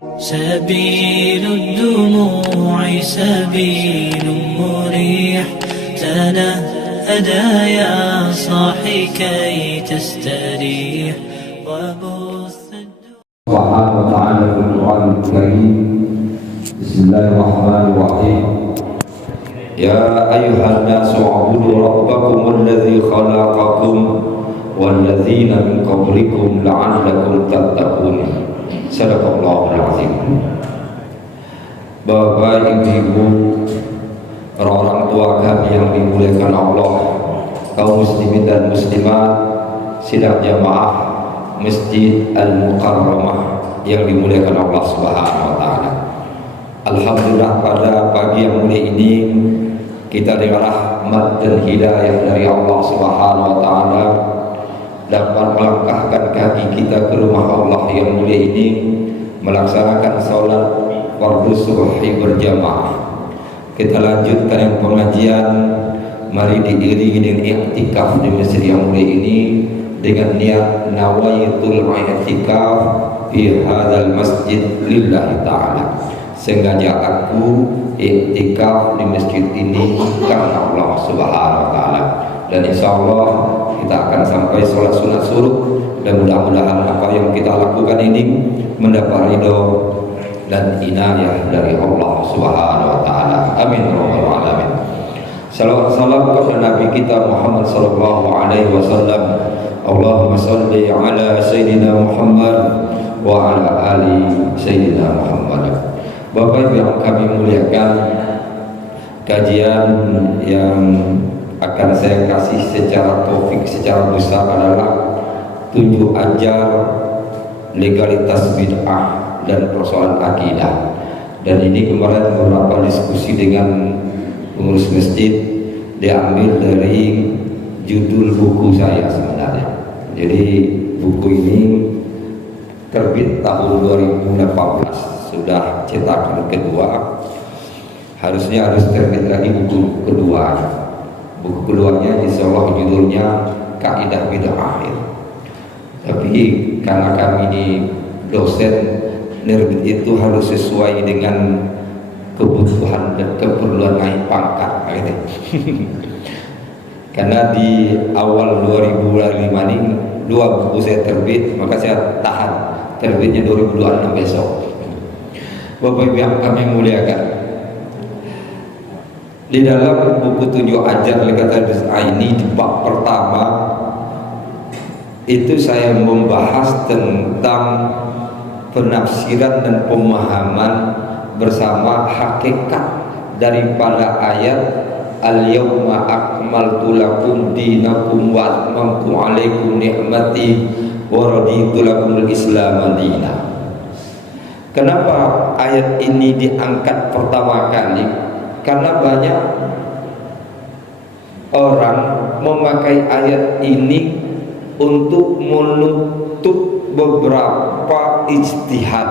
سبيل الدموع سبيل مريح تنهدى يا صاحي كي تستريح وبث سبحانه وتعالى في القرآن الكريم. بسم الله الرحمن الرحيم. يا أيها الناس اعبدوا ربكم الذي خلقكم والذين من قبلكم لعلكم تتقون. Sadaqallahul azim. Bapak, ibu, orang tua kami yang dimuliakan Allah, kaum muslimin dan muslimat sidang jamaah Masjid Al-Mukarramah yang dimuliakan Allah Subhanahu wa taala. Alhamdulillah, pada pagi yang mulia ini kita dengan rahmat dan hidayah dari Allah Subhanahu wa taala dapat melangkahkan kaki kita ke rumah Allah yang mulia ini, melaksanakan sholat fardu subuhi berjamaah. Kita lanjutkan yang pengajian. Mari diiringi dengan i'tikaf di masjid yang mulia ini dengan niat nawaitul i'tikaf fi hadzal masjid lillahi ta'ala. Sengaja aku i'tikaf di masjid ini karena Allah Subhanahu wa taala. Dan insyaallah kita akan sampai sholat sunat suruh, dan mudah-mudahan apa yang kita lakukan ini mendapat ridho dan inayah dari Allah Subhanahu wa taala. Amin ya rabbal alamin. Salawat salam kepada Nabi kita Muhammad sallallahu alaihi wasallam. Allahumma shalli ala sayyidina Muhammad wa ala ali sayyidina Muhammad. Bapak yang kami muliakan, kajian yang akan saya kasih secara taufik, secara besar adalah 7 ajar legalitas bid'ah dan persoalan akidah. Dan ini kemarin beberapa diskusi dengan pengurus masjid, diambil dari judul buku saya sebenarnya. Jadi buku ini terbit tahun 2018, sudah cetakan kedua, harusnya harus terbit lagi buku kedua. Buku keduanya insyaallah judulnya Kaidah Bid'ah. Tapi karena kami ini dosen, nerbit itu harus sesuai dengan kebutuhan dan keperluan naik pangkat gitu. Karena di awal 2005 ini 2 buku saya terbit, maka saya tahan terbitnya 2026 besok. Bapak Ibu yang kami muliakan, di dalam buku 7 ajar legalitas ini di bab pertama itu saya membahas tentang penafsiran dan pemahaman bersama hakikat daripada ayat al-yawma akmaltu lakum dinakum wa atmamtu alaikum ni'mati wa raditu lakum al-islam dinan. Kenapa ayat ini diangkat pertama kali? Karena banyak orang memakai ayat ini untuk menutup beberapa ijtihad,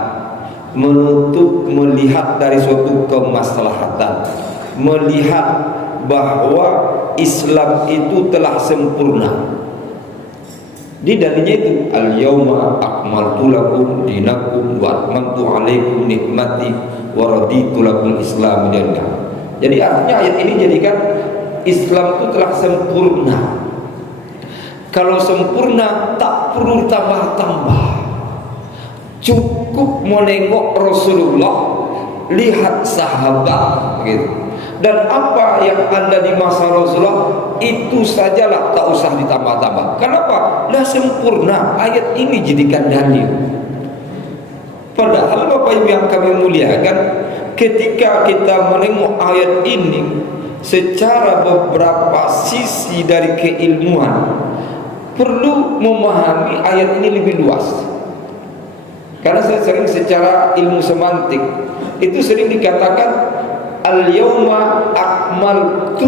melihat dari suatu kemaslahatan, melihat bahwa Islam itu telah sempurna. Di dalilnya itu al-yawma akmaltu lakum dinakum wa atmamtu alaikum nikmati wa raditu lakum islam dinan. Jadi artinya ayat ini jadikan Islam itu telah sempurna. Kalau sempurna tak perlu tambah-tambah, cukup menengok Rasulullah, lihat sahabat gitu. Dan apa yang ada di masa Rasulullah itu sajalah, tak usah ditambah-tambah. Kenapa? Lah sempurna. Ayat ini jadikan dalil. Padahal Bapak Ibu yang kami muliakan, ketika kita menengok ayat ini secara beberapa sisi dari keilmuan, perlu memahami ayat ini lebih luas. Karena saya sering secara ilmu semantik itu sering dikatakan al-yawma akmaltu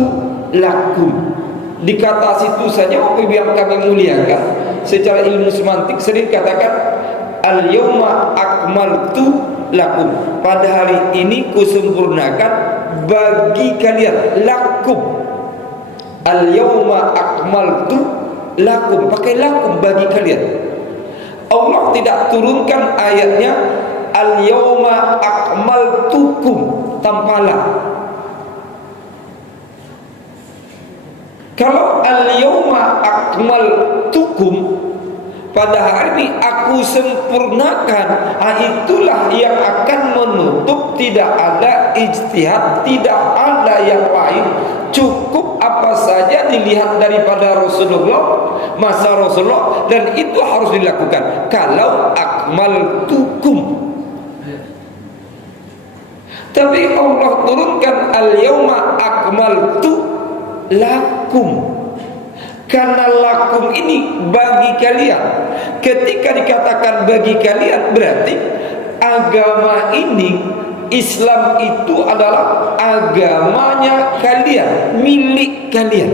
lakum. Di kata situ saja Bapak Ibu yang kami muliakan, secara ilmu semantik sering dikatakan al-yawma akmaltu lakum. Pada hari ini kusempurnakan bagi kalian. Lakum, al-yawma akmaltu lakum, pakai lakum, bagi kalian. Allah tidak turunkan ayatnya al-yauma akmaltukum tanpa lam. Kalau al-yauma akmaltukum, pada hari ini aku sempurnakan, itulah yang akan menutup tidak ada ijtihad, tidak ada yang lain, cukup apa saja dilihat daripada Rasulullah, masa Rasulullah, dan itu harus dilakukan. Kalau akmaltukum, tapi Allah turunkan al-yauma akmaltu lakum, karena lakum ini bagi kalian. Ketika dikatakan bagi kalian, berarti agama ini, Islam itu adalah agamanya kalian, milik kalian.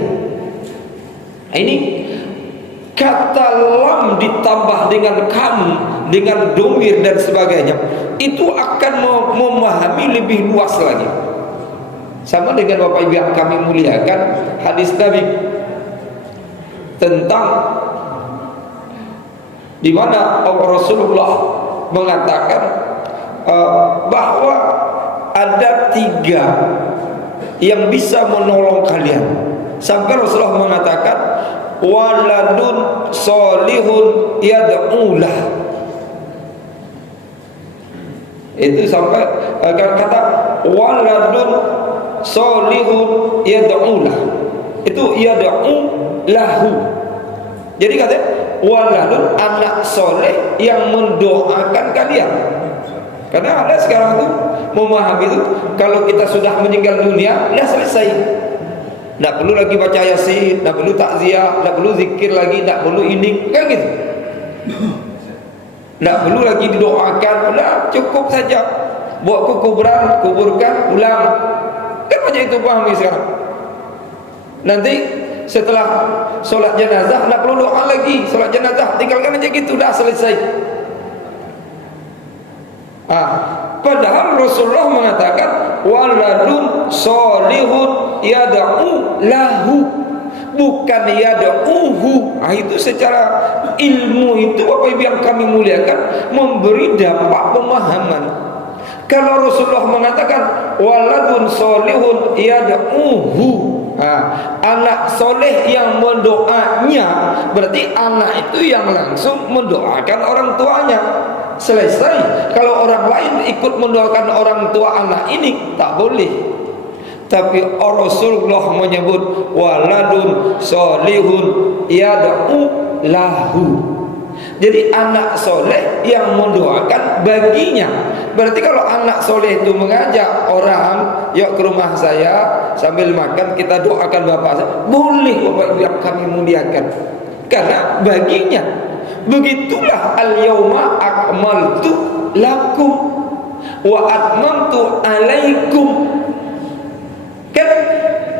Ini kata lam ditambah dengan kamu, dengan domir dan sebagainya, itu akan memahami lebih luas lagi. Sama dengan Bapak Ibu yang kami muliakan, hadis Nabi tentang di mana Rasulullah mengatakan bahwa ada 3 yang bisa menolong kalian. Sampai Rasulullah mengatakan waladun solihun yad'ulah. Itu sampai kata waladun solihun yad'ulah, itu yad'u lahu. Jadi katanya waladun, anak soleh yang mendoakan kalian. Karena ada sekarang tuh memahami itu, kalau kita sudah meninggal dunia, dah selesai. Tak perlu lagi baca yasin, tak perlu takziah, tak perlu zikir lagi, tak perlu ini, kan gitu. Tak perlu lagi didoakan, udah cukup saja. Buat kuburan, kuburkan, ulang. Kan macam itu pahami sekarang. Nanti setelah solat jenazah, tak perlu doa lagi. Solat jenazah, tinggalkan aja gitu, dah selesai. Padahal Rasulullah mengatakan waladun solihun yad'u lahu, bukan yad'uhu. Itu secara ilmu itu Bapak Ibu yang kami muliakan memberi dampak pemahaman. Kalau Rasulullah mengatakan waladun solihun yad'uhu, anak soleh yang mendoanya, berarti anak itu yang langsung mendoakan orang tuanya. Selesai. Kalau orang lain ikut mendoakan orang tua anak ini, tak boleh. Tapi Rasulullah menyebut waladun solihun yad'u lahu. Jadi anak soleh yang mendoakan baginya. Berarti kalau anak soleh itu mengajak orang, yuk ke rumah saya sambil makan kita doakan bapak saya, boleh Bapak Ibu yang kami muliakan, karena baginya. Begitulah al-yauma akmaltu lakum wa atmamtu alaikum. Kan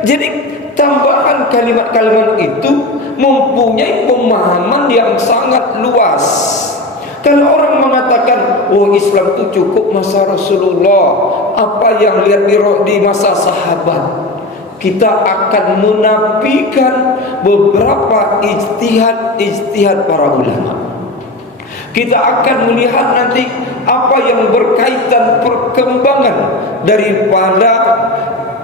jadi tambahan kalimat-kalimat itu mempunyai pemahaman yang sangat luas. Kalau orang mengatakan oh Islam itu cukup masa Rasulullah, apa yang lihat di masa sahabat, kita akan menafikan beberapa ijtihad para ulama. Kita akan melihat nanti apa yang berkaitan perkembangan daripada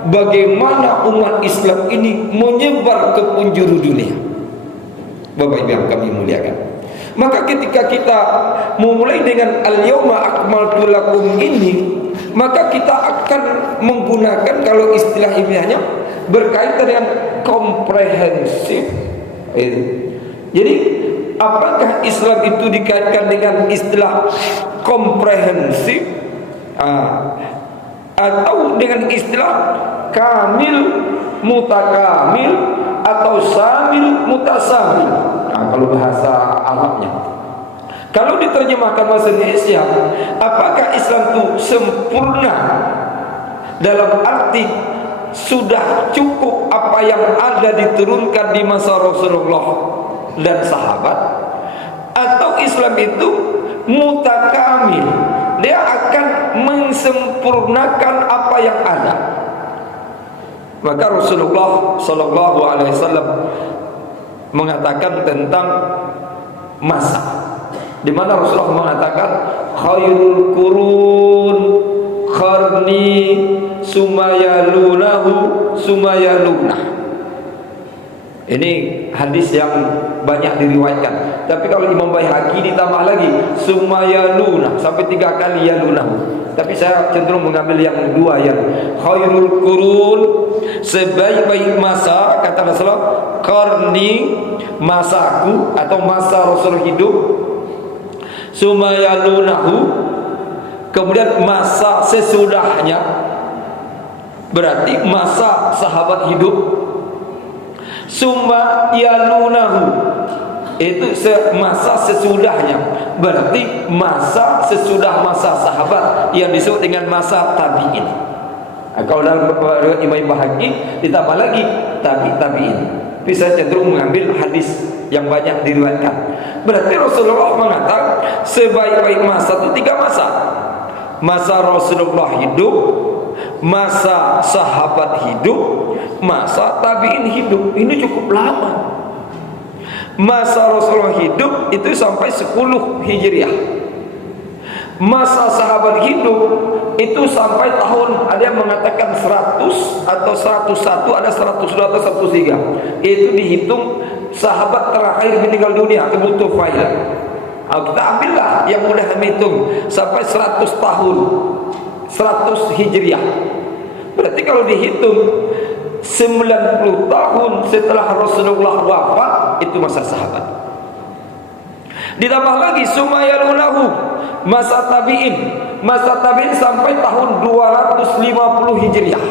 bagaimana umat Islam ini menyebar ke penjuru dunia. Bapak Ibu yang kami muliakan, maka ketika kita memulai dengan al-yauma akmaltu lakum ini, maka kita akan menggunakan, kalau istilah ilmiahnya, berkaitan dengan komprehensif. Jadi apakah Islam itu dikaitkan dengan istilah komprehensif atau dengan istilah kamil mutakamil atau samil mutasamil? Kalau bahasa Arabnya. Kalau diterjemahkan bahasa Indonesia, apakah Islam itu sempurna dalam arti sudah cukup apa yang ada diturunkan di masa Rasulullah dan sahabat, atau Islam itu mutakamil, dia akan mensempurnakan apa yang ada? Maka Rasulullah sallallahu alaihi wasallam mengatakan tentang masa. di mana Rasulullah mengatakan khairul qurun qarni sumayalunahu sumayalunah. Ini hadis yang banyak diriwayatkan. Tapi kalau Imam Baihaqi ditambah lagi sumayaluna sampai 3 kali yalunahu. Tapi saya cenderung mengambil yang dua, yang khairul qurun, sebaik-baik masa, kata Rasulullah, qarni, masaku atau masa Rasul hidup, sumayalunahu, kemudian masa sesudahnya, berarti masa sahabat hidup, summa yalunahu, itu masa sesudahnya, berarti masa sesudah masa sahabat yang disebut dengan masa tabi'in. Kalau dalam Imam Baihaqi ditambah lagi tabi'in. Tapi saya cenderung mengambil hadis yang banyak diriwayatkan. Berarti Rasulullah mengatakan sebaik-baik masa itu 3 masa. Masa Rasulullah hidup, masa sahabat hidup, masa tabi'in hidup. Ini cukup lama. Masa Rasulullah hidup itu sampai 10 Hijriah. Masa sahabat hidup itu sampai tahun, ada yang mengatakan 100 atau 101, ada 102 atau 103. Itu dihitung sahabat terakhir meninggal dunia, Abu Tufail. Kita ambillah yang mudah menghitung sampai 100 tahun, 100 Hijriah. Berarti kalau dihitung 90 tahun setelah Rasulullah wafat, itu masa sahabat. Ditambah lagi sumayalunahu, masa tabi'in. Masa tabi'in sampai tahun 250 Hijriah.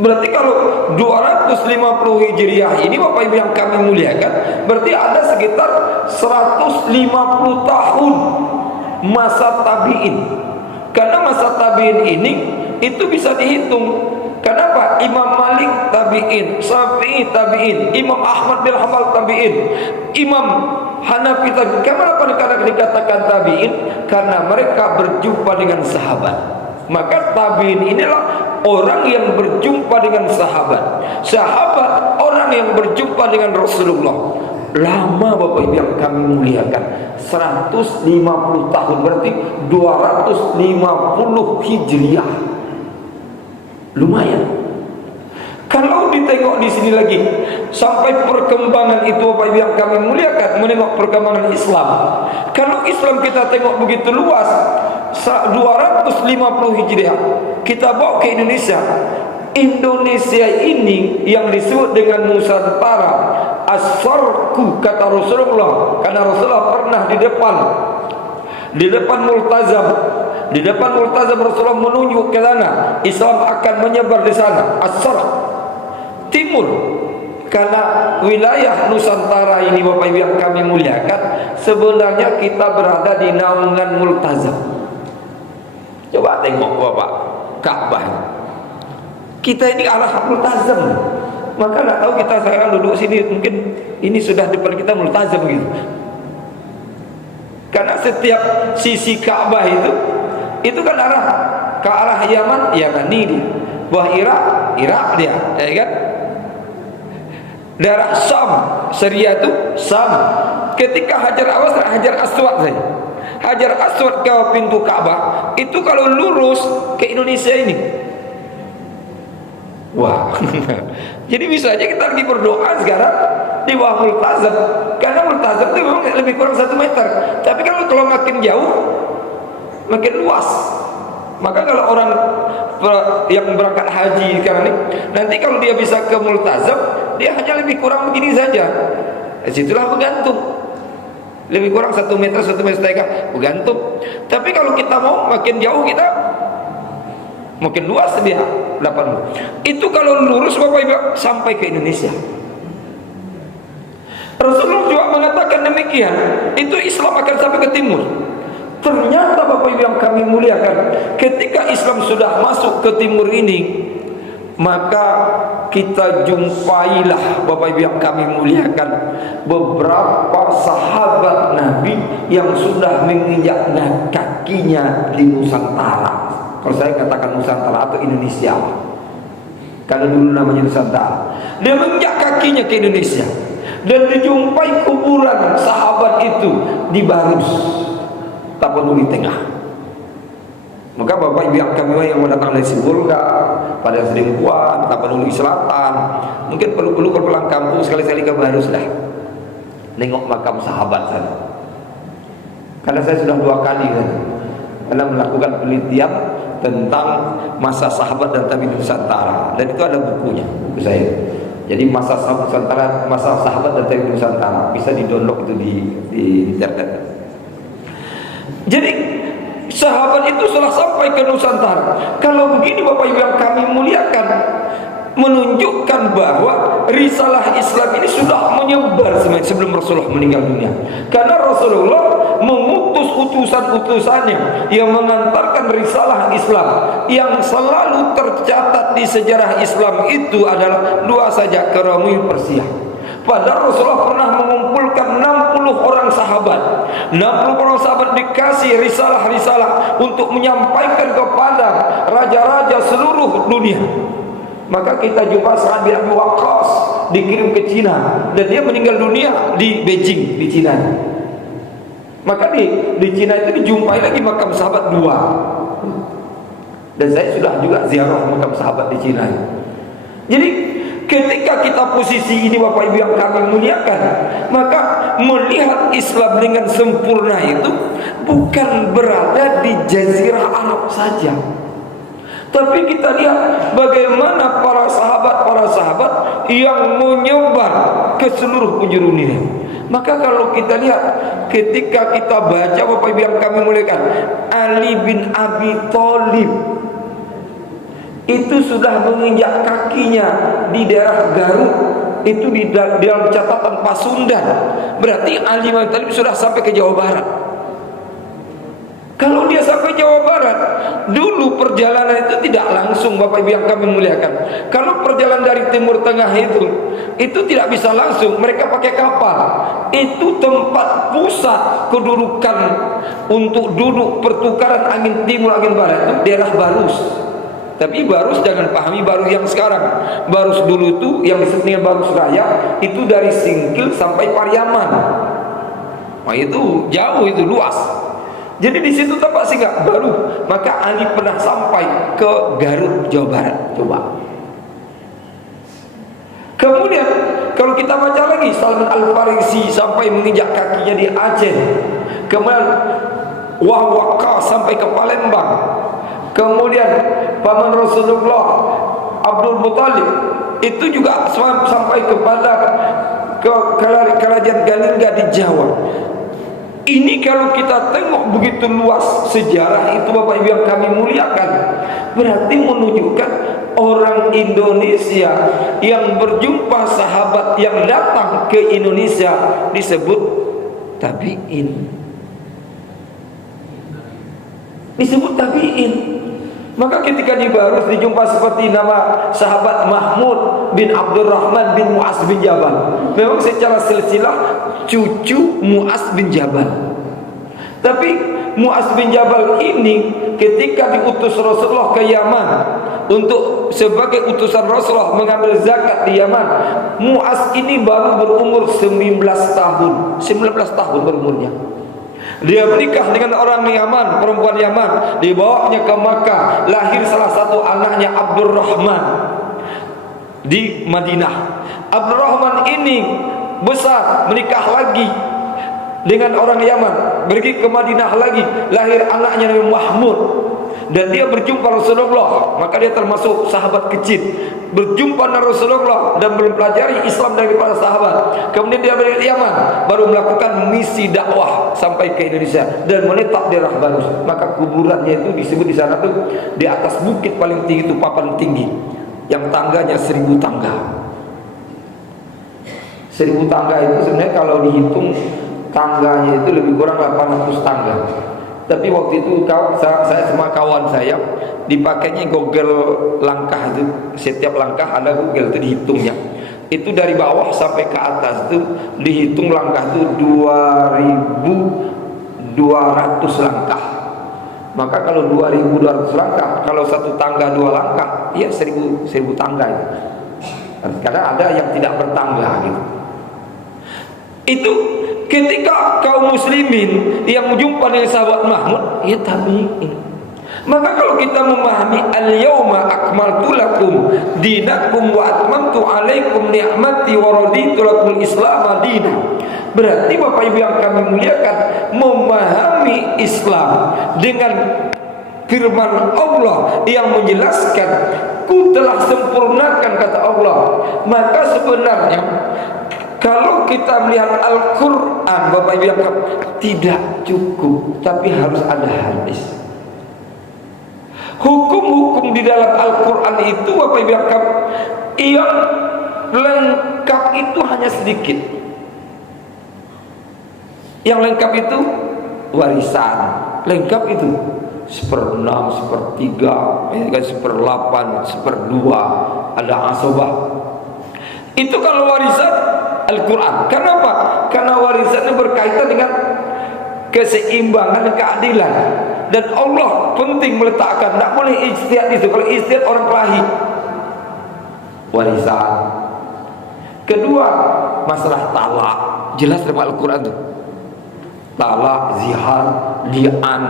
Berarti kalau 250 Hijriah ini Bapak Ibu yang kami muliakan, berarti ada sekitar 150 tahun masa tabi'in. Karena masa tabi'in ini itu bisa dihitung. Kenapa? Imam Malik tabi'in, Syafi'i tabi'in, Imam Ahmad bin Hanbal tabi'in, Imam Hanafi tabi'in. Kenapa dikatakan tabi'in? Karena mereka berjumpa dengan sahabat. Maka tabi'in inilah orang yang berjumpa dengan sahabat. Sahabat orang yang berjumpa dengan Rasulullah. Lama Bapak Ibu yang kami muliakan, 150 tahun, berarti 250 Hijriah. Lumayan. Kalau ditengok di sini lagi sampai perkembangan itu Bapak Ibu yang kami muliakan, menengok perkembangan Islam. Kalau Islam kita tengok begitu luas, 250 Hijriah, kita bawa ke Indonesia. Indonesia ini yang disebut dengan Nusantara, as-sarku, kata Rasulullah. Karena Rasulullah pernah di depan Multazam. Di depan Multazam Rasulullah menunjuk ke sana, Islam akan menyebar di sana, as-sarq, timur. Karena wilayah Nusantara ini Bapak Ibu yang kami muliakan, sebenarnya kita berada di naungan Multazam. Coba tengok Bapak, Ka'bah. Kita ini arah Multazam. Maka tidak tahu kita sekarang duduk sini, mungkin ini sudah depan kita Multazam gitu. Karena setiap sisi Ka'bah itu kan ke arah Yaman, ya kan, Nil. Wah, Irak dia, ya kan? Daerah Syam, Syria itu Syam. Ketika Hajar Aswad saja, Hajar Aswad ke pintu Ka'bah, itu kalau lurus ke Indonesia ini. Wah. Jadi bisa aja kita lagi berdoa sekarang di bawah Multazam. Karena Multazam itu memang lebih kurang 1 meter. Tapi kalau makin jauh, makin luas. Maka kalau orang yang berangkat haji sekarang ini, nanti kalau dia bisa ke Multazam, dia hanya lebih kurang begini saja. Situlah bergantung. Lebih kurang 1 meter, 1 meter setengah bergantung. Tapi kalau kita mau makin jauh, kita makin luas dia 80. Itu kalau lurus Bapak Ibu sampai ke Indonesia. Rasulullah juga mengatakan demikian. Itu Islam akan sampai ke timur. Ternyata Bapak Ibu yang kami muliakan, ketika Islam sudah masuk ke timur ini, maka kita jumpailah Bapak Ibu yang kami muliakan, beberapa sahabat Nabi yang sudah menginjak kakinya di Nusantara. Kalau saya katakan Nusantara atau Indonesia, kalau dulu namanya Nusantara, dia menginjak kakinya ke Indonesia. dan dijumpai kuburan sahabat itu di Barus, Tapanuli Tengah. Maka Bapak Ibu yang kami yang mendatang dari Sibolga, pada Selingkuhan, Tapanuli Selatan, mungkin perlu ke pulang kampung sekali-sekali ke Barus lah, nengok makam sahabat sana. Karena saya sudah 2 kali kan, karena melakukan penelitian tentang masa sahabat dan tabi'in Nusantara, dan itu ada bukunya, buku saya. Jadi masa sahabat Nusantara, masa sahabat dan tabi'in Nusantara, bisa di-download itu di internet. Jadi sahabat itu telah sampai ke Nusantara. Kalau begini Bapak Ibu yang kami muliakan, menunjukkan bahwa risalah Islam ini sudah menyebar sebelum Rasulullah meninggal dunia. Karena Rasulullah mengutus utusan-utusannya yang mengantarkan risalah Islam. Yang selalu tercatat di sejarah Islam itu adalah 2 saja, Karamil Persia. Padahal Rasulullah pernah mengumpulkan 60 orang sahabat. 60 orang sahabat dikasih risalah-risalah untuk menyampaikan kepada raja-raja seluruh dunia. Maka kita jumpa Sa'ad bin Abi Waqqas dikirim ke Cina, dan dia meninggal dunia di Beijing, di Cina. Maka di Cina itu dijumpai lagi makam sahabat 2. Dan saya sudah juga ziarah makam sahabat di Cina. Jadi ketika kita posisi ini Bapak Ibu yang kami muliakan, maka melihat Islam dengan sempurna itu bukan berada di Jazirah Arab saja, tapi kita lihat bagaimana para sahabat yang menyebar ke seluruh penjuru dunia. Maka kalau kita lihat, ketika kita baca Bapak Ibu yang kami muliakan, Ali bin Abi Thalib itu sudah menginjak kakinya di daerah Garut, itu di dalam catatan Pasundan. Berarti Ali bin Abi Thalib sudah sampai ke Jawa Barat. Kalau dia sampai Jawa Barat, dulu perjalanan itu tidak langsung Bapak Ibu yang kami muliakan. Kalau perjalanan dari Timur Tengah itu tidak bisa langsung, mereka pakai kapal. Itu tempat pusat kedudukan untuk duduk pertukaran angin timur angin barat itu daerah Barus. Tapi Barus jangan pahami Barus yang sekarang. Barus dulu itu yang disebut dengan Barus Raya, itu dari Singkil sampai Pariaman. Nah itu jauh, itu luas. Jadi di situ tempat singgah baru. Maka Ali pernah sampai ke Garut, Jawa Barat. Coba. Kemudian kalau kita baca lagi, Salman Al-Farisi sampai menginjak kakinya di Aceh. Kemudian Wahwaka sampai ke Palembang. Kemudian paman Rasulullah Abdul Muthalib itu juga sampai kepada kerajaan Galingga di Jawa. Ini kalau kita tengok begitu luas sejarah itu Bapak Ibu yang kami muliakan, berarti menunjukkan orang Indonesia yang berjumpa sahabat yang datang ke Indonesia disebut tabi'in. Disebut tabi'in. Maka ketika di Barus dijumpa seperti nama sahabat Mahmud bin Abdurrahman bin Mu'az bin Jabal. Memang secara silsilah cucu Mu'az bin Jabal. Tapi Mu'az bin Jabal ini ketika diutus Rasulullah ke Yaman untuk sebagai utusan Rasulullah mengambil zakat di Yaman, Mu'az ini baru berumur 19 tahun. 19 tahun berumurnya. Dia menikah dengan orang Yaman, perempuan Yaman, dibawanya ke Makkah, lahir salah satu anaknya Abdurrahman di Madinah. Abdurrahman ini besar, menikah lagi dengan orang Yaman, pergi ke Madinah lagi, lahir anaknya Nabi Mahmud. Dan dia berjumpa Rasulullah, maka dia termasuk sahabat kecil. Berjumpa dengan Rasulullah dan mempelajari Islam dari para sahabat. Kemudian dia balik Yaman, baru melakukan misi dakwah sampai ke Indonesia dan menetap di daerah Barus. Maka kuburannya itu disebut di sana tuh di atas bukit paling tinggi, itu papan tinggi yang tangganya 1000 tangga. 1000 tangga itu sebenarnya kalau dihitung tangganya itu lebih kurang 800 tangga. Tapi waktu itu saya sama kawan saya dipakainya Google langkah itu, setiap langkah ada Google itu dihitungnya. Itu dari bawah sampai ke atas itu dihitung langkah itu 2200 langkah. Maka kalau 2200 langkah, kalau satu tangga 2 langkah, ya 1000 tangga itu. Karena ada yang tidak bertangga gitu. Itu ketika kaum muslimin yang jumpa dengan sahabat Mahmud, ya tabi'in. Maka kalau kita memahami al-yauma akmaltu lakum dinakum wa atmamtu alaikum ni'mati wa raditu lakum Islam dinan. Berarti Bapak Ibu yang kami muliakan, memahami Islam dengan firman Allah yang menjelaskan, ku telah sempurnakan kata Allah. Maka sebenarnya kalau kita melihat Al-Quran, Bapak Ibu yang tidak cukup, tapi harus ada hadis. Hukum-hukum di dalam Al-Quran itu, Bapak Ibu yang lengkap itu hanya sedikit. Yang lengkap itu warisan, lengkap itu 1/6, 1/3, 1/8, 1/2, ada asobah. Itu kalau warisan Al-Quran. Kenapa? Karena warisannya berkaitan dengan keseimbangan dan keadilan. Dan Allah penting meletakkan, tidak boleh ijtihad itu. Kalau ijtihad orang kelahi. Warisan. Kedua, masalah talak. Jelas dalam Al-Quran itu. Talak, zihar, li'an,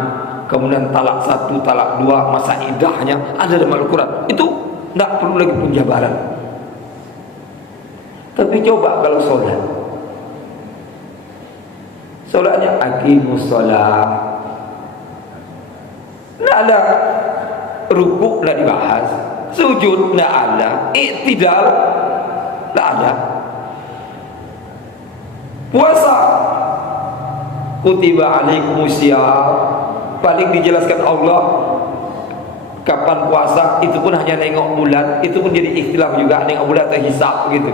kemudian talak 1, talak 2, masa iddahnya ada dalam Al-Quran. Itu tidak perlu lagi penjabaran. Tapi coba kalau sholat, sholatnya aqimus sholat, tidak ada rukuk, tidak dibahas, sujud tidak ada, i'tidal tidak ada, puasa kutiba alaikumusiyam, paling dijelaskan Allah kapan puasa, itu pun hanya nengok bulan, itu pun jadi ikhtilaf juga, nengok bulan atau hisab gitu.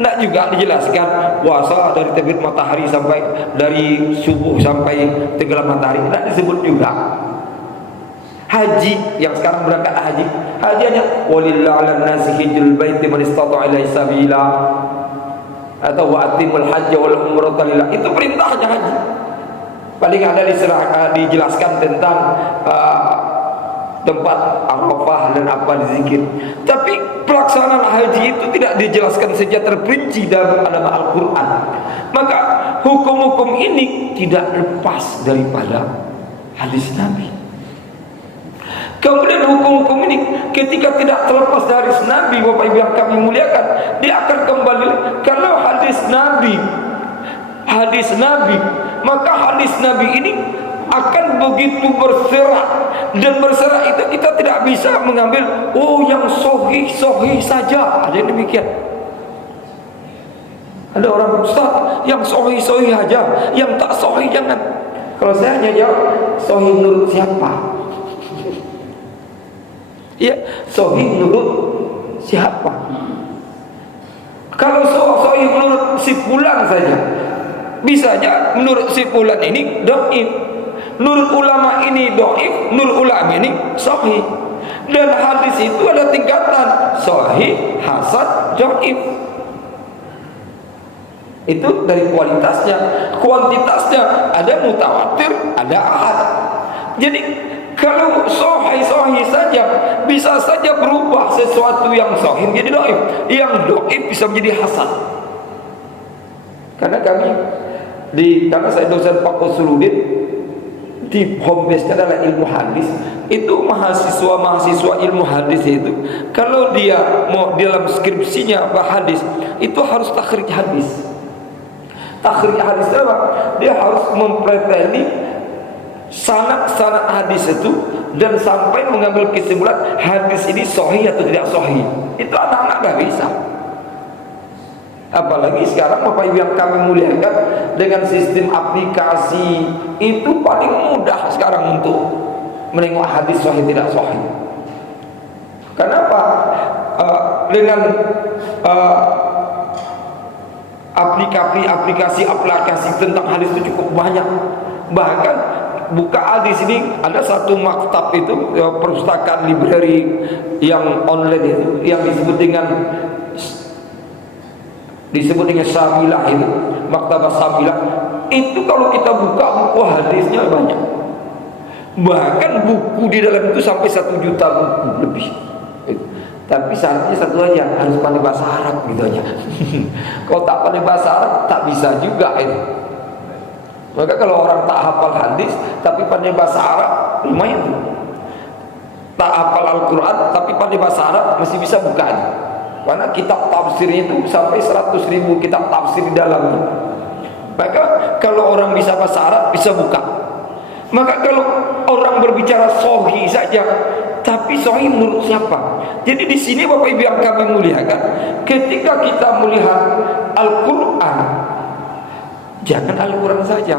Tidak juga dijelaskan puasa dari terbit matahari sampai dari subuh sampai tenggelam matahari, tidak disebut juga. Haji yang sekarang berangkat haji, haji hanya walillahi 'alan nasi hijjul baiti man istata'a ilaihi sabila, atau wa atimul hajja wal umrata lillah. Itu perintahnya haji. Paling ada dijelaskan tentang tempat Arafah dan apa dizikir. Tapi pelaksanaan haji itu tidak dijelaskan secara terperinci dalam Al-Quran. Maka hukum-hukum ini tidak lepas daripada hadis Nabi. Kemudian hukum-hukum ini ketika tidak terlepas dari Nabi, Bapak Ibu yang kami muliakan, dia akan kembali kalau hadis Nabi, maka hadis Nabi ini akan begitu berserak, dan berserak itu kita tidak bisa mengambil yang sahih saja. Ada yang demikian. Ada orang ustaz yang sahih aja, yang tak sahih jangan. Kalau saya hanya jawab sahih menurut siapa? Ya, sahih menurut siapa? Kalau sahih menurut si fulan saja, bisanya menurut si fulan ini dhaif. Menurut ulama ini dhaif, menurut ulama ini sahih. Dan hadis itu ada tingkatan sahih, hasan, dhaif. Itu dari kualitasnya. Kuantitasnya ada mutawatir, ada ahad. Jadi kalau sahih saja bisa saja berubah sesuatu yang sahih menjadi dhaif, yang dhaif bisa menjadi hasan. Karena karena saya dosen Pak Usuluddin, di home base-nya adalah ilmu hadis. Itu mahasiswa ilmu hadis itu, kalau dia mau dalam skripsinya hadis, itu harus takhrij hadis. Takhrij hadis apa? Dia harus mempreteli sanad hadis itu dan sampai mengambil kesimpulan hadis ini sahih atau tidak sahih. Itu anak-anak gak bisa. Apalagi sekarang Bapak Ibu yang kami muliakan, dengan sistem aplikasi itu paling mudah sekarang untuk menengok hadis sahih tidak sahih. Kenapa? Dengan aplikasi tentang hadis itu cukup banyak. Bahkan buka hadis ini ada satu maktab itu, perpustakaan library yang online itu, yang disebut dengan Syamilah itu, Maktabah Syamilah. Itu kalau kita buka buku hadisnya banyak. Bahkan buku di dalam itu sampai 1 juta buku lebih. Tapi syaratnya satu aja, harus pandai bahasa Arab gitu aja. Kalau tak pandai bahasa Arab tak bisa juga itu. Maka kalau orang tak hafal hadis tapi pandai bahasa Arab lumayan. Tak hafal Al-Quran tapi pandai bahasa Arab masih bisa buka. Karena kitab tafsirnya itu sampai 100.000 kitab tafsir di dalamnya. Maka kalau orang bisa bahasa Arab bisa buka. Maka kalau orang berbicara sahih saja, tapi sahih menurut siapa? Jadi di sini Bapak Ibu yang kami muliakan, ketika kita melihat Al-Quran, jangan Al-Quran saja.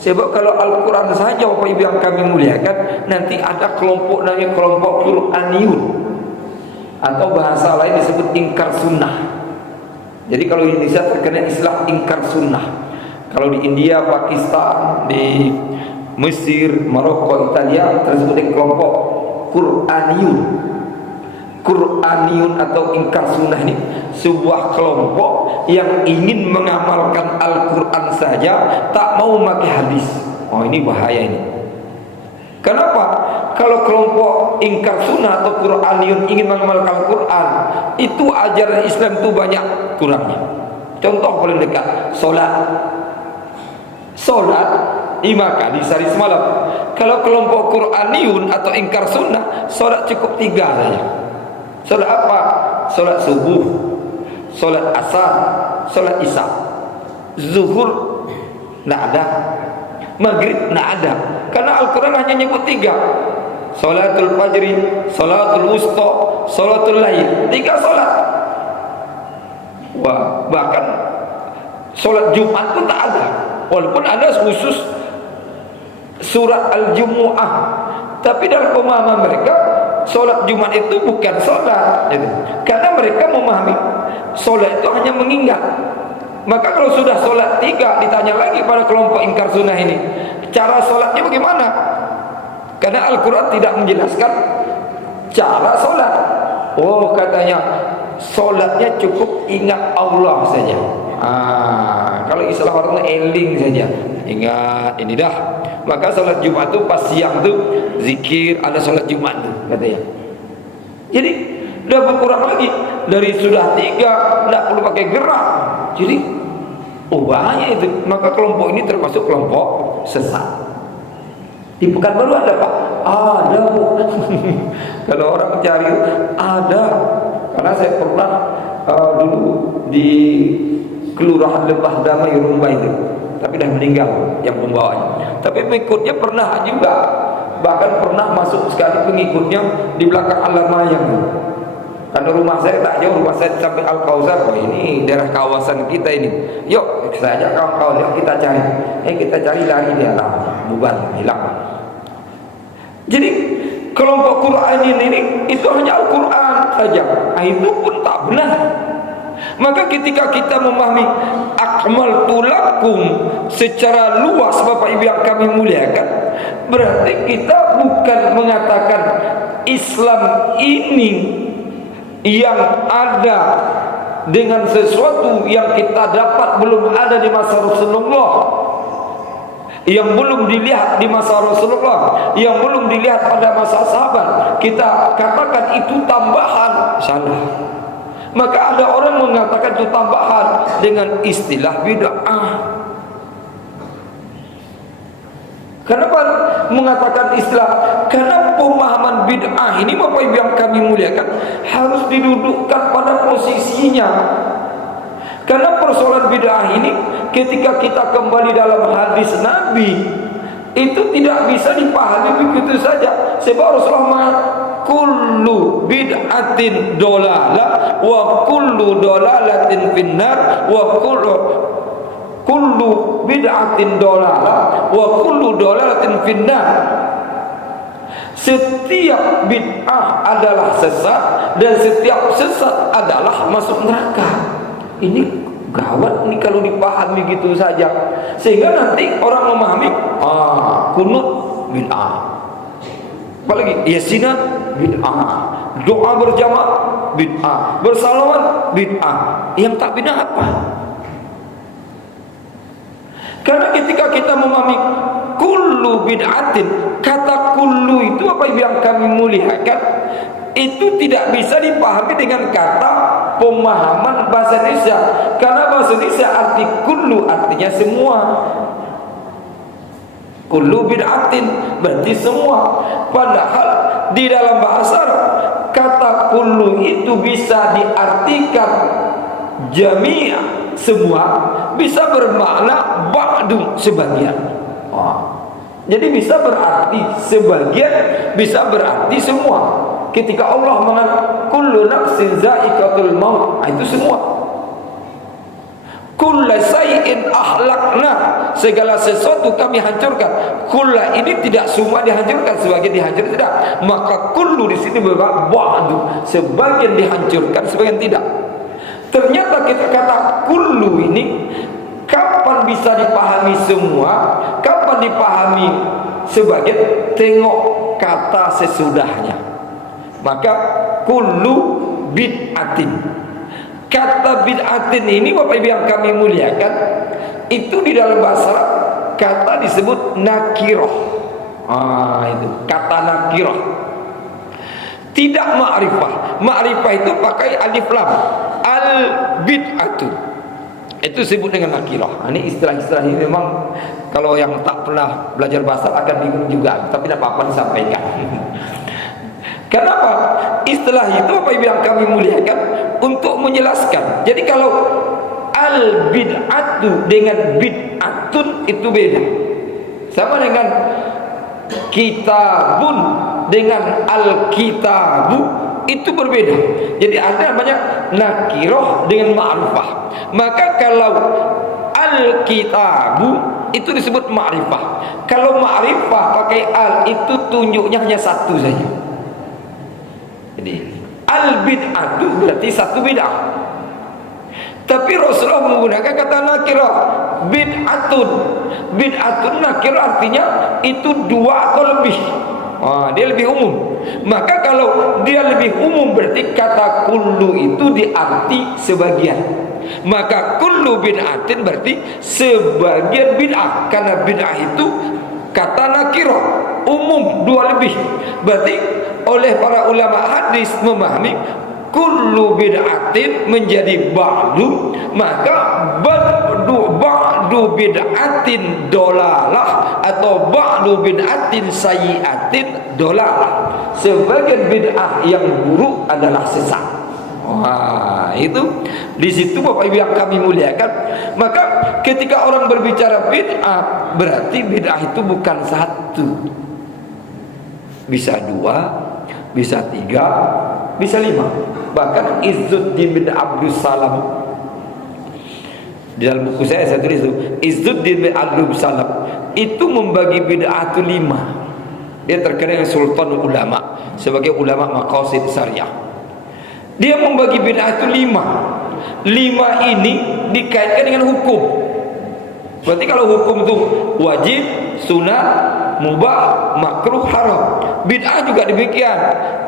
Sebab kalau Al-Quran saja Bapak Ibu yang kami muliakan, nanti ada kelompok namanya kelompok Quraniyun, atau bahasa lain disebut ingkar sunnah. Jadi kalau di Indonesia terkena istilah ingkar sunnah. Kalau di India, Pakistan, di Mesir, Maroko, Italia tersebut kelompok Quraniyun. Quraniyun atau ingkar sunnah ini sebuah kelompok yang ingin mengamalkan Al-Quran saja, tak mau memakai hadis. Oh, ini bahaya ini. Kenapa? Kalau kelompok ingkar sunnah atau Quraniyun ingin mengamalkan Al-Quran, itu ajaran Islam itu banyak kurangnya. Contoh paling dekat, Solat 5 kali sehari semalam. Kalau kelompok Quraniyun atau ingkar sunnah, solat cukup 3 saja. Solat apa? Solat subuh, solat asar, solat isya. Zuhur tidak ada, maghrib tidak ada. Karena Al-Quran hanya nyebut 3. Salatul fajri, salatul wusta, salatul lail. 3 solat. Wah, bahkan solat Jumat pun tak ada. Walaupun ada khusus surat Al-Jumu'ah, tapi dalam pemahaman mereka solat Jumat itu bukan solat gitu. Karena mereka memahami solat itu hanya mengingat. Maka kalau sudah solat 3, ditanya lagi pada kelompok ingkar sunnah ini, cara solatnya bagaimana? Karena Al-Quran tidak menjelaskan cara solat. Oh, katanya solatnya cukup ingat Allah saja. Kalau istilah orang eling saja, ingat ini dah. Maka salat Jumat tu pas siang tu zikir, ada salat Jumat tu katanya. Jadi dah berkurang lagi, dari sudah 3 tidak perlu pakai gerak. Jadi bahaya itu. Maka kelompok ini termasuk kelompok sesat. Di Pekanbaru ada Pak? Ada. Kalau orang cari ada. Karena saya pernah dulu di Kelurahan Lembah Damai Rumah itu, tapi dah meninggal yang pembawanya. Tapi pengikutnya pernah juga, bahkan pernah masuk sekali pengikutnya di belakang Al-Mayang. Karena rumah saya tak jauh, rumah saya sampai Al-Kausar. Oh, ini daerah kawasan kita ini. Yuk, saya ajak kawan-kawan, yuk kita cari. Kita cari lari dia, bubar, hilang. Jadi kelompok Quran ini itu hanya Al-Quran saja. Itu pun tak benar. Maka ketika kita memahami akmaltu lakum secara luas Bapak Ibu yang kami muliakan, berarti kita bukan mengatakan Islam ini yang ada dengan sesuatu yang kita dapat belum ada di masa Rasulullah, yang belum dilihat di masa Rasulullah, yang belum dilihat pada masa sahabat, kita katakan itu tambahan. Salah. Maka ada orang mengatakan itu tambahan dengan istilah bid'ah. Kenapa mengatakan istilah? Karena pemahaman bid'ah ini Bapak Ibu yang kami muliakan harus didudukkan pada posisinya. Karena persoalan bid'ah ini ketika kita kembali dalam hadis Nabi itu tidak bisa dipahami begitu saja. Sebab Rasulullah kullu bid'atin dolalah wa kullu dolalatin finnar wa kullu bid'atin dolalah wa kullu dolalatin finnar. Setiap bid'ah adalah sesat dan setiap sesat adalah masuk neraka. Ini gawat nih kalau dipahami gitu saja, sehingga nanti orang memahami kunut bid'ah, apalagi yasinat bid'ah, doa berjamaah bid'ah, bersalawat bid'ah. Yang tak bid'ah apa? Karena ketika kita memahami kullu bid'atin, kata kullu itu apa yang kami muliakan, itu tidak bisa dipahami dengan kata pemahaman bahasa Indonesia. Karena bahasa Indonesia arti kullu artinya semua. Kullu bid'atin berarti semua. Padahal di dalam bahasa Arab kata kullu itu bisa diartikan jami'ah semua, bisa bermakna ba'du sebagian. Jadi bisa berarti sebagian, bisa berarti semua. Ketika Allah mengatakan kullu nafsin za'iqatul maut, itu semua. Kulla say'in ahlakna, segala sesuatu kami hancurkan. Kulla ini tidak semua dihancurkan, sebagian dihancurkan tidak. Maka kullu di sini berarti ba'du, sebagian dihancurkan, sebagian tidak. Ternyata kita kata kullu ini kapan bisa dipahami semua, kapan dipahami sebagian, tengok kata sesudahnya. Maka kullu bid'atin, kata bid'atin ini Bapak Ibu yang kami muliakan, itu di dalam bahasa Arab kata disebut nakirah. Itu kata nakirah, tidak ma'rifah. Ma'rifah itu pakai alif lam. Al bid'atu itu disebut dengan nakirah. Ini istilah-istilah ini memang kalau yang tak pernah belajar bahasa akan bingung juga, tapi tidak apa-apa disampaikan. Kenapa? Istilah itu apa yang kami muliakan untuk menjelaskan. Jadi kalau al bid'atu dengan bid'atun itu beda. Sama dengan kitabun dengan al kitabu itu berbeda. Jadi ada namanya nakirah dengan ma'rifah. Maka kalau al kitabu itu disebut ma'rifah. Kalau ma'rifah pakai al itu tunjuknya hanya satu saja. Jadi al bid'atu berarti satu bid'ah. Tapi Rasulullah menggunakan kata nakirah, bid'atun. Bid'atun nakirah artinya itu dua atau lebih. Dia lebih umum. Maka kalau dia lebih umum berarti kata kullu itu diarti sebagian. Maka kullu bid'atin berarti sebagian bid'ah. Karena bid'ah itu kata nakirah, umum, dua lebih. Berarti oleh para ulama hadis memahami kullu bid'atin menjadi ba'du, maka ba'du bid'atin dolalah atau ba'du bid'atin sayyi'atin dolalah. Sebagian bid'ah yang buruk adalah sesat. Itu di situ Bapak Ibu yang kami muliakan. Maka ketika orang berbicara bid'ah, berarti bid'ah itu bukan satu, bisa dua, bisa tiga, bisa lima. Bahkan Izzuddin bin Abdus Salam, di dalam buku saya tulis itu, Izzuddin bin Abdus Salam itu membagi bid'ah itu lima. Dia terkenal Sultan Ulama sebagai ulama maqasid syariah. Dia membagi bid'ah itu lima. Lima ini dikaitkan dengan hukum. Berarti kalau hukum itu wajib, sunat, mubah, makruh, haram. Bid'ah juga demikian.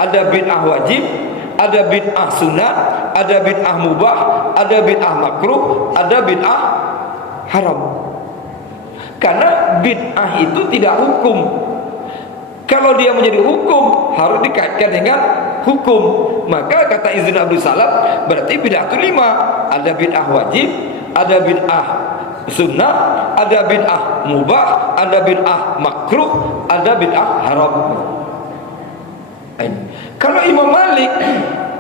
Ada bid'ah wajib, ada bid'ah sunat, ada bid'ah mubah, ada bid'ah makruh, ada bid'ah haram. Karena bid'ah itu tidak hukum. Kalau dia menjadi hukum harus dikaitkan dengan hukum. Maka kata Izzuddin Abdul Salam berarti bid'ah itu lima. Ada bid'ah wajib, ada bid'ah sunnah, ada bid'ah mubah, ada bid'ah makruh, ada bid'ah haram. Kalau Imam Malik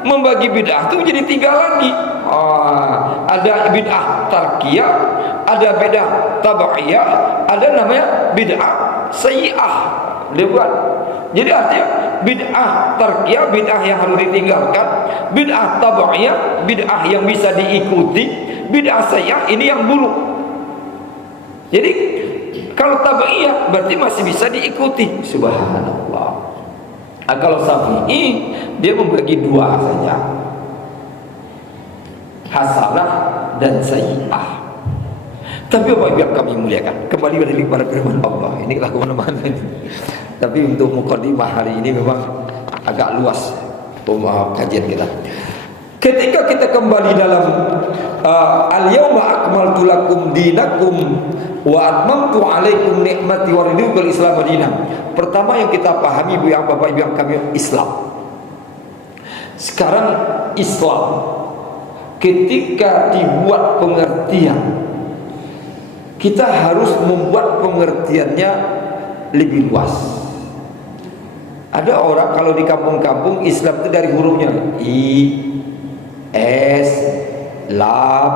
membagi bid'ah itu menjadi tiga lagi. Ada bid'ah tarkiyah, ada bid'ah tabaiyah, ada namanya bid'ah sayyi'ah. Dia buat. Jadi artinya bid'ah tarkiyah, bid'ah yang harus ditinggalkan, bid'ah tabaiyah, bid'ah yang bisa diikuti, bid'ah sayyi'ah ini yang buruk. Jadi kalau tabaiyah berarti masih bisa diikuti. Subhanallah. Kalau Syafi'i dia membagi dua saja, hasanah dan sayyi'ah. Tapi Bapak Ibu yang kami muliakan, kembali pada firman Allah. Ini lah kemana-mana ini. Tapi untuk mukadimah hari ini memang agak luas kajian kita. Ketika kita kembali dalam al-yawma akmaltu lakum dinakum wa atmamtu alaikum nikmati wa raditu al-islam madinah. Pertama yang kita pahami Bapak Ibu yang kami Islam. Sekarang Islam ketika dibuat pengertian, kita harus membuat pengertiannya lebih luas. Ada orang kalau di kampung-kampung Islam itu dari hurufnya I, S, Lam,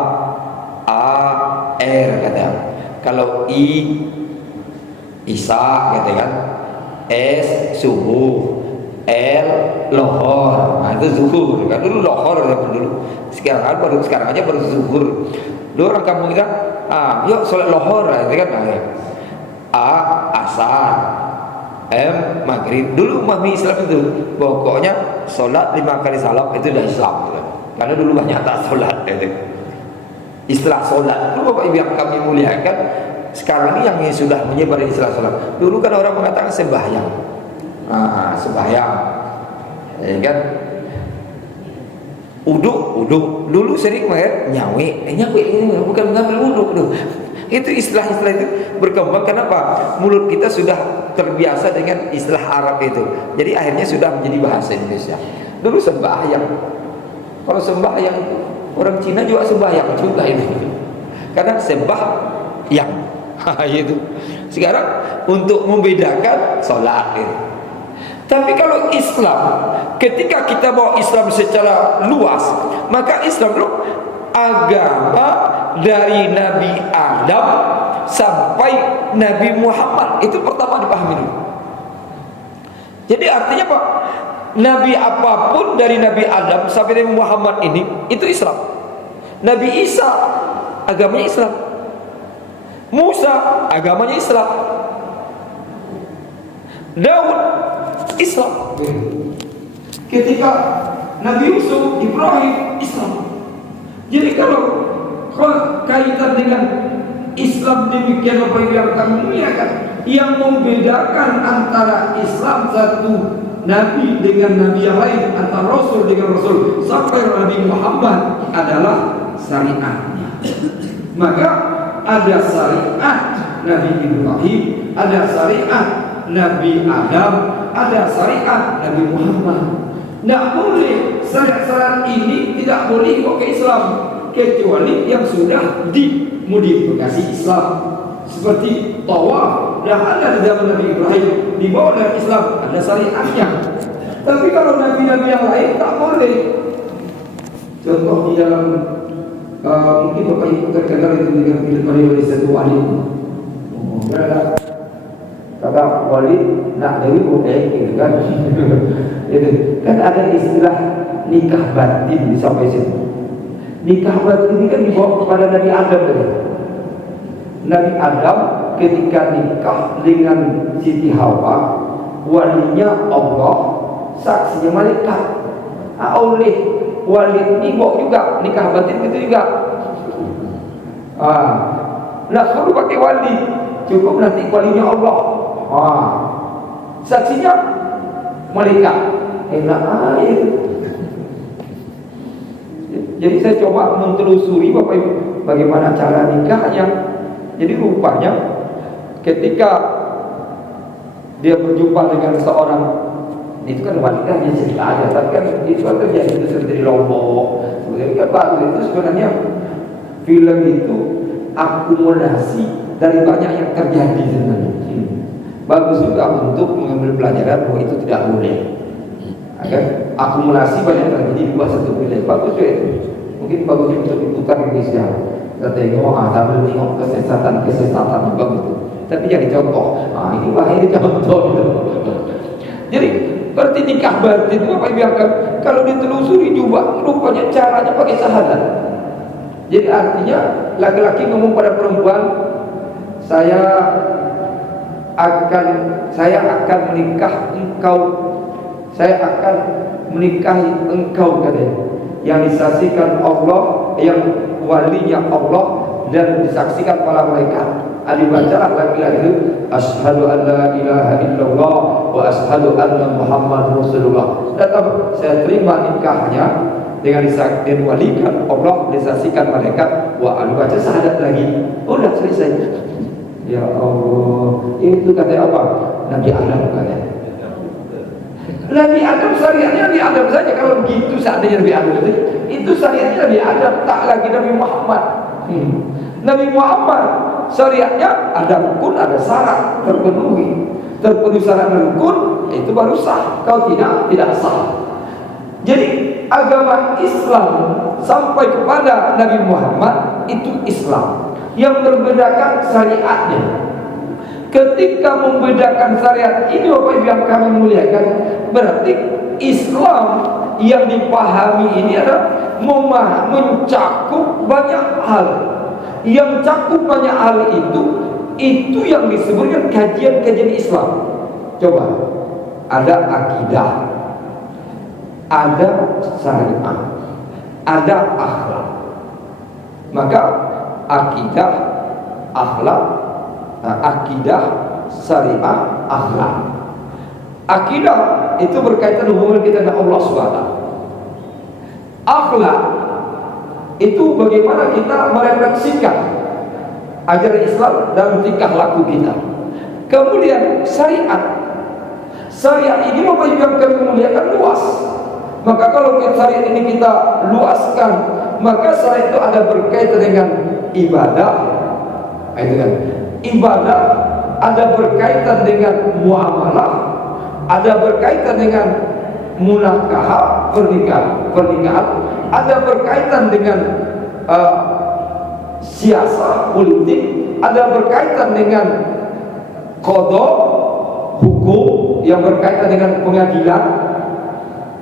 A, R kata. Kalau I, Isa kata kan, S, subuh, L, lohor. Nah itu zuhur kan, dulu lohor dulu. Sekarang aja baru zuhur. Dulu orang kampung kita, yuk sholat lohor gitu kan. A, asar, M, maghrib. Dulu mami Islam itu pokoknya sholat 5 kali salam itu udah Islam gitu. Karena dulu banyak tak sholat gitu. Istilah sholat dulu Bapak Ibu yang kami muliakan, sekarang ini yang sudah menyebar istilah sholat. Dulu kan orang mengatakan sembahyang, sembahyang ya kan. Uduk dulu sering nyawe ini bukan mengambil uduk. Itu istilah-istilah itu berkembang. Kenapa? Mulut kita sudah terbiasa dengan istilah Arab itu, jadi akhirnya sudah menjadi bahasa Indonesia. Dulu sembahyang, kalau sembahyang itu orang Cina juga sembahyang juga itu, karena sembahyang itu. Sekarang untuk membedakan sholat itu. Tapi kalau Islam, ketika kita bawa Islam secara luas, maka Islam itu agama dari Nabi Adam sampai Nabi Muhammad. Itu pertama dipahami dulu. Jadi artinya apa? Nabi apapun dari Nabi Adam sampai Nabi Muhammad ini, itu Islam. Nabi Isa agamanya Islam, Musa agamanya Islam, Daud Islam. Ketika Nabi Yusuf, Ibrahim, Islam. Jadi kalau kaitan dengan Islam demikian apa yang kami muliakan, yang membedakan antara Islam satu Nabi dengan Nabi yang lain, antara Rasul dengan Rasul sampai Nabi Muhammad adalah syariatnya. Maka ada syariat Nabi Ibrahim, ada syariat Nabi Adam, ada syariat Nabi Muhammad. Tidak boleh syariat-syariat ini tidak boleh dibawa ke Islam kecuali yang sudah dimodifikasi Islam. Seperti tawaf, dah ada di zaman Nabi Ibrahim, dibawa dari Islam, ada syariatnya. Tapi kalau nabi-nabi yang lain tak boleh. Contoh di dalam mungkin Bapak Ibu terkenal itu dengan film Wali satu wali. Berada kata wali nak dari boleh gitu kan. Itu kan ada istilah nikah batin sampai situ. Nikah batin ini kan dibawa kepada Nabi Adam tadi. Nabi Adam ketika nikah dengan Siti Hawa, walinya Allah, saksinya malaikat. Oleh wali ini bawa juga nikah batin itu juga. Nak perlu pakai wali, cukup nanti walinya Allah. Saksinya malaikat. Enak aja. Jadi saya coba mentelusuri Bapak Ibu bagaimana cara nikahnya. Jadi rupanya ketika dia berjumpa dengan seorang, itu kan wanita hanya cerita aja, tapi kan itu kan terjadi, itu seperti di Lombok. Sebenarnya kan bagus, itu sebenarnya film itu akumulasi dari banyak yang terjadi sebenarnya. Bagus juga untuk mengambil pelajaran bahwa itu tidak boleh. Agar akumulasi banyak terjadi di satu wilayah. Bagus juga itu. Mungkin bagus untuk diputar di Indonesia. Kita tengok, sambil tengok kesesatan bagus itu. Tapi jadi contoh. Ini bahaya contoh itu. Jadi berarti nikah batin itu apa yang kalau ditelusuri juga rupanya caranya pakai syahadat. Jadi artinya laki-laki ngomong pada perempuan, saya akan menikah engkau, saya akan menikahi engkau katanya, yang disaksikan Allah, yang walinya Allah dan disaksikan para malaikat. Dibacalah laki-laki itu, asyhadu an la ilaha illallah wa asyhadu anna Muhammad Rasulullah. Datang, saya terima nikahnya dengan diwalikan Allah, disaksikan malaikat. Baca syahadat lagi. Udah selesai. Ya Allah, itu kata apa? Nabi Adam katanya. Nabi Adam syariatnya Nabi Adam saja. Kalau begitu seandainya Nabi Adam itu syariatnya Nabi Adam, tak lagi Nabi Muhammad. Nabi Muhammad syariatnya ada rukun, ada syarat terpenuhi. Terpenuhi syarat rukun itu baru sah. Kalau tidak sah. Jadi agama Islam sampai kepada Nabi Muhammad itu Islam. Yang membedakan syariatnya. Ketika membedakan syariat ini Bapak Ibu yang kami muliakan, berarti Islam yang dipahami ini adalah mencakup banyak hal. Yang cakup banyak hal itu yang disebutkan kajian-kajian Islam. Coba, ada akidah, ada syariat, ada akhlak. Maka akidah, akhlak, akidah, syariah, akhlak. Akidah itu berkaitan hubungan kita dengan Allah SWT. Akhlak itu bagaimana kita merefleksikan ajaran Islam dalam tingkah laku kita. Kemudian syariat ini Bapak Ibu yang kami muliakan luas. Maka kalau syariat ini kita luaskan, maka syariat itu ada berkaitan dengan ibadah, itu kan? Ibadah ada berkaitan dengan muamalah, ada berkaitan dengan munakahah, pernikahan, ada berkaitan dengan siasat politik, ada berkaitan dengan qada, hukum yang berkaitan dengan pengadilan.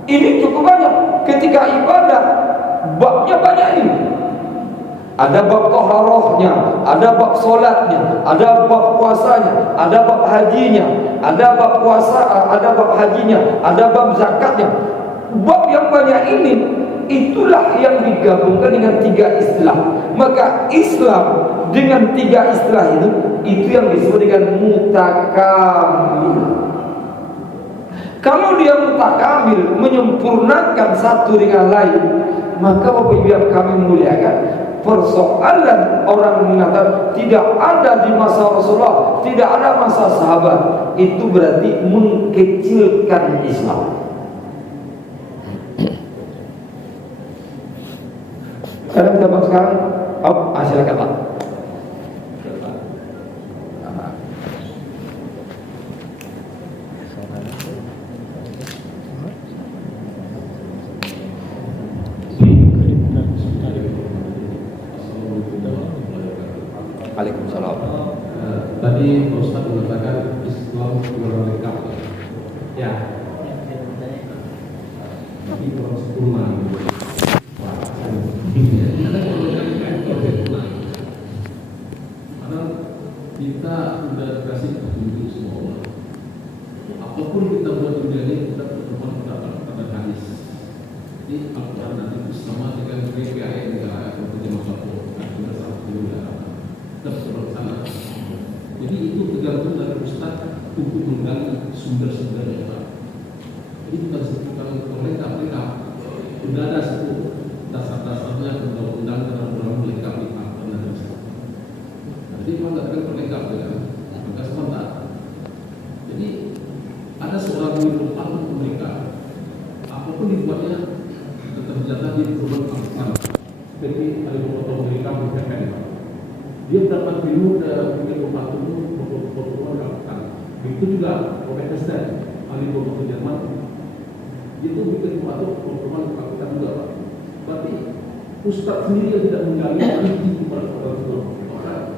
Ini cukup banyak. Ketika ibadah, babnya banyak ini. Ada bab taharahnya, ada bab solatnya, ada bab puasanya, ada bab hajinya, ada bab puasa, ada bab hajinya, ada bab zakatnya. Bab yang banyak ini, itulah yang digabungkan dengan 3 istilah. Maka Islam dengan 3 istilah itu yang disebut dengan mutakamil. Kalau dia mutakamil, menyempurnakan satu dengan lain, maka Bapak Ibu yang kami muliakan, persoalan orang mengatakan tidak ada di masa Rasulullah, tidak ada masa sahabat, itu berarti mengkecilkan Islam. Sekarang zaman sekarang, silakan Pak. Waalaikumsalam. Tadi Pak Ustaz mengatakan Islam kurang lengkap. Ya. Tapi kurang sempurna. Karena kita sudah kasih petunjuk semua orang. Apapun kita buat dunia ini kita berteman pada hadis. Jadi Al-Quran nanti itu sama dengan KPI negara atau penjama Papua. Kita salah dulu ya. Sana. Jadi itu tergantung dari Ustaz untuk menggali sumber-sumber yang ada. Jadi bukan seputar lengkap. Sudah ada satu dasar-dasarnya undang-undang dalam undang melengkapi apa dan dasar. Jadi memang tidak akan terlengkap dengan maka sebentar. Jadi ada seorang yang apapun mereka, apapun dibuatnya tetap jatah di perubahan Al-Quran. Seperti ada beberapa mereka berkata. Dia mendapat ilmu dan bikin rumah itu foto-foto lakukan. Begitu juga Protestan, ahli foto Jerman, itu bikin rumah itu foto lakukan juga Pak. Berarti Ustaz sendiri yang tidak menggali arti kepada orang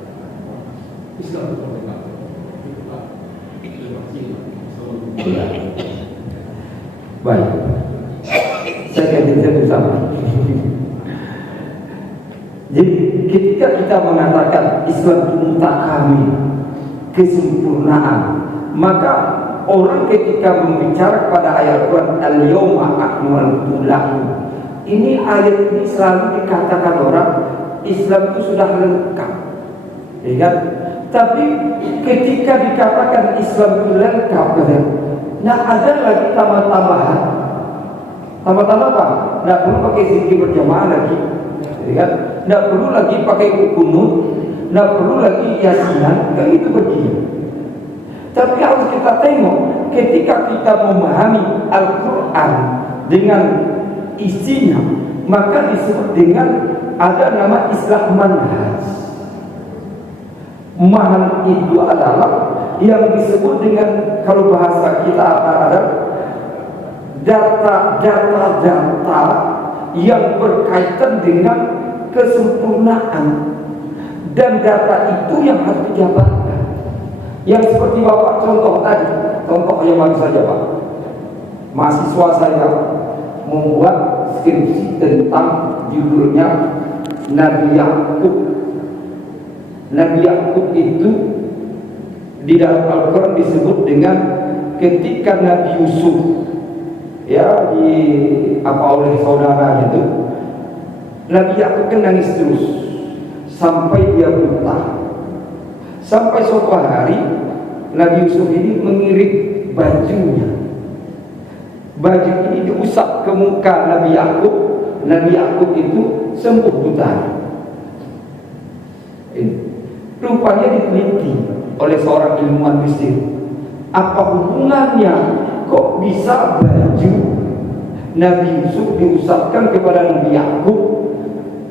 Islam itu mereka. Itu Pak. Terima kasih. Baik. Saya kira bersama. Jadi ketika kita mengatakan Islam itu mutakamil, kesempurnaan, maka orang ketika berbicara pada ayat Quran al-yawma akmaltu lakum, ini ayat ini selalu dikatakan orang Islam itu sudah lengkap, ya kan? Tapi ketika dikatakan Islam itu lengkap, nah ada lagi tambah-tambahan. Tambah-tambah apa? Tidak perlu pakai zikir berjamaah lagi. Jadi kan, tidak perlu lagi pakai kunut, tidak perlu lagi yasinan, kan itu begini. Tapi harus kita tengok ketika kita memahami Al-Quran dengan isinya, maka disebut dengan ada nama istilah manhaj. Manhaj itu adalah yang disebut dengan, kalau bahasa kita ada data-data yang berkaitan dengan kesempurnaan, dan data itu yang harus dijabarkan. Yang seperti Bapak contoh tadi, contoh yang baru saja Pak, mahasiswa saya membuat skripsi tentang judulnya Nabi Yakub. Nabi Yakub itu di dalam Al-Quran disebut dengan ketika Nabi Yusuf ya di oleh saudaranya itu, Nabi Yakub kan nangis terus sampai dia buta. Sampai suatu hari Nabi Yusuf ini mengirim bajunya. Baju ini diusap ke muka Nabi Yakub. Nabi Yakub itu sembuh buta. Rupanya diteliti oleh seorang ilmuwan Mesir, apa hubungannya kok bisa baju Nabi Yusuf diusapkan kepada Nabi Yakub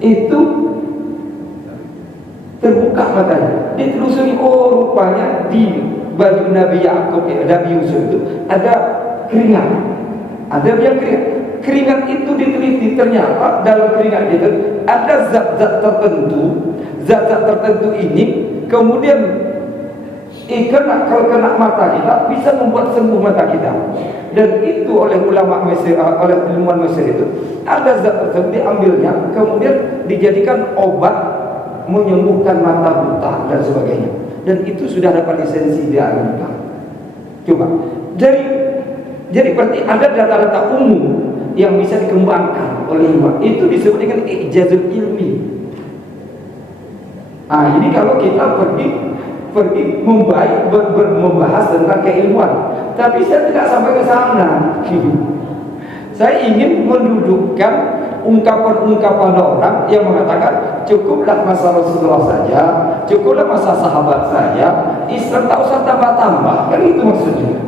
itu terbuka matanya. Ditelusuri, oh rupanya di baju Nabi Yakub, Nabi Yusuf itu ada keringat, ada yang keringat. Keringat itu diteliti, ternyata dalam keringat itu ada zat-zat tertentu. Zat-zat tertentu ini kemudian kalau kena mata kita bisa membuat sembuh mata kita. Dan itu oleh ulama Mesir, oleh ilmuwan Mesir itu ada zat tersebut diambilnya, kemudian dijadikan obat menyembuhkan mata buta dan sebagainya. Dan itu sudah dapat lisensi di Amerika. Coba, jadi berarti ada data-data umum yang bisa dikembangkan oleh ilmuwan. Itu disebut dengan ijazul ilmi. Nah, ini kalau kita pergi membahas tentang keilmuan, tapi saya tidak sampai ke sana. Saya ingin mendudukkan ungkapan-ungkapan orang yang mengatakan cukuplah masa Rasulullah saja, cukuplah masa sahabat saja, Islam tak usah tambah-tambah. Kan itu maksudnya.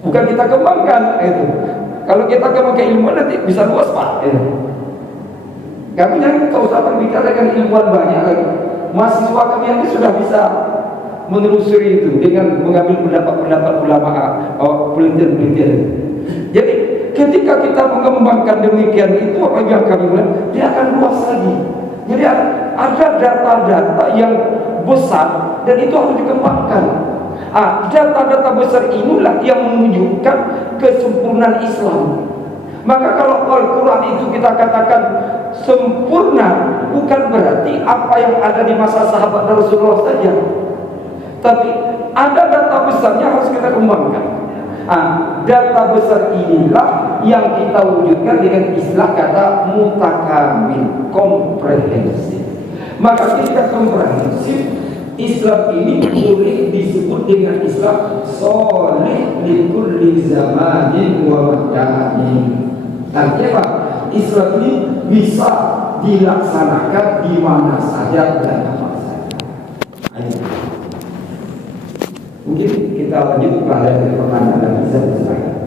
Bukan kita kembangkan itu. Kalau kita kembangkan keilmuan nanti bisa luas Pak. Kami yang tak usah berbicara dengan ilmuwan banyak lagi. Mahasiswa kami ini sudah bisa menelusuri itu dengan mengambil pendapat-pendapat ulama, penelitian-penelitian. Jadi ketika kita mengembangkan demikian itu, apa yang kami bilang, dia akan luas lagi. Jadi ada data-data yang besar dan itu harus dikembangkan. Data-data besar inilah yang menunjukkan kesempurnaan Islam. Maka kalau Al-Quran itu kita katakan sempurna, bukan berarti apa yang ada di masa sahabat Rasulullah saja, tapi ada data besarnya harus kita kembangkan. Data besar inilah yang kita wujudkan dengan istilah kata mutakamil, komprehensif. Maka ketika komprehensif, Islam ini boleh disebut dengan Islam sholih likulli zamanin wa makanin. Artinya apa? Islam ini bisa dilaksanakan di mana saja dan kapan saja. Mungkin kita lanjut pada pertanyaan yang bisa disampaikan.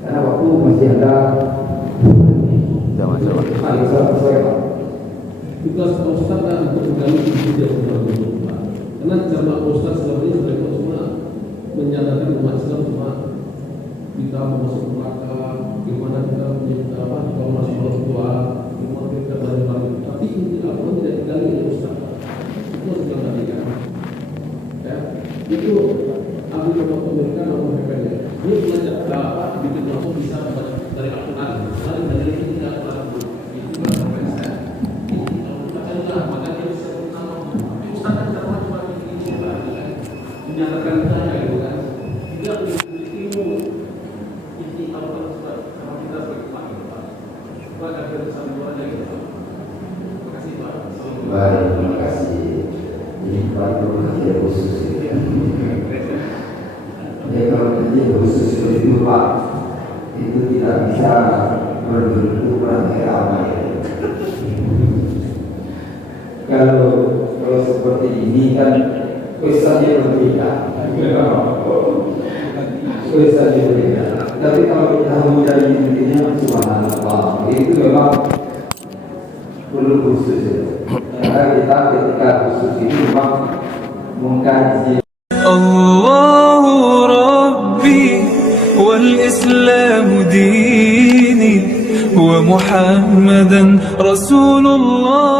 Karena waktu masih ada. Tugas Ustaz kan untuk menggali isi dia Pak. Karena cara Ustaz selama ini mereka semua menyadarkan umat Islam semua kita masuk neraka, gimana kita kalau masuk orang tua, gimana kita dari balik. Tapi inti apa tidak digali oleh Ustaz. Itu sudah tadi kan. Ya, itu ambil contoh mereka nomor PPD. Ini belajar apa bikin contoh bisa dari Al-Quran, dari tidak Al-Quran. Menyatakan saya itu kan tidak memiliki ilmu ini kalau kita sebagai Pak agar bersama gitu. Terima kasih Pak. Baik, terima kasih. Jadi Pak perhatian khusus ya. Ya kalau perhatian khusus itu Pak itu tidak bisa berbentuk rantai ramai. Kalau Kalau seperti ini kan pesannya berbeda. Pesannya berbeda. Tapi kalau kita mau dari intinya subhanallah, itu memang perlu khusus. Karena kita ketika khusus ini memang mengkaji. الله ربي والإسلام ديني ومحمدا رسول الله